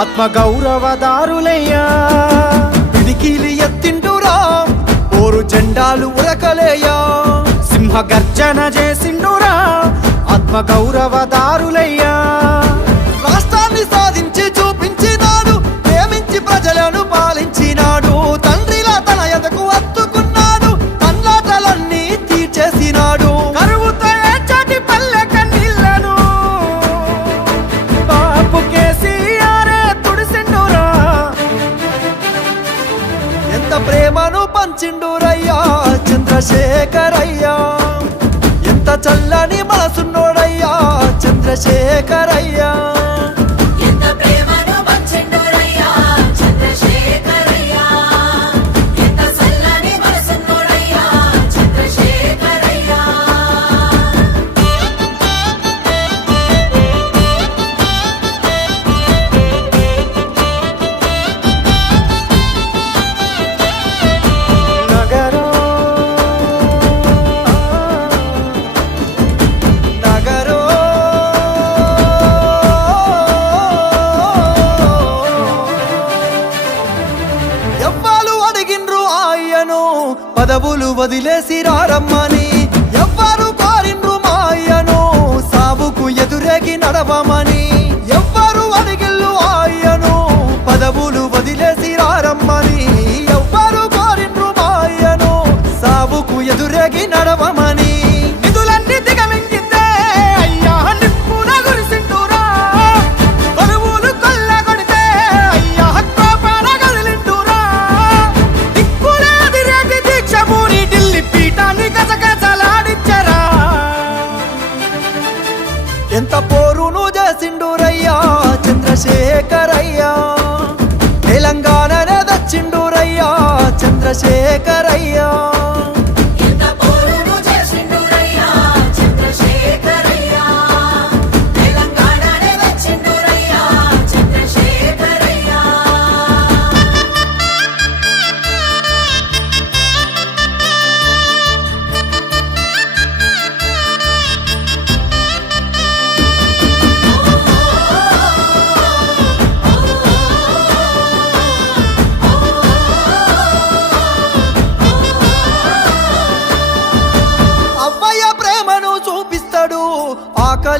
ఆత్మ గౌరవదారులయ్యా పిడికిలి ఎత్తిండురా ఓరు జెండాలు ఉరకలేయా. సింహ గర్జన చేసిండురా ఆత్మ గౌరవదారులయ్యా రాష్ట్రాన్ని సాధించ ఆయను పదవులు వదిలేసి రారమ్మని. ఎంత పోరును చేసిండురయ్యా చంద్రశేఖరయ్యా. తెలంగాణనే దచ్చిండురయ్యా చంద్రశేఖరయ్యా.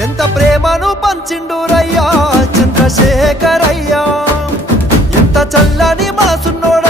ఎంత ప్రేమను పంచిండురయ్యా చంద్రశేఖరయ్యా? ఎంత చల్లని మనసున్నోడ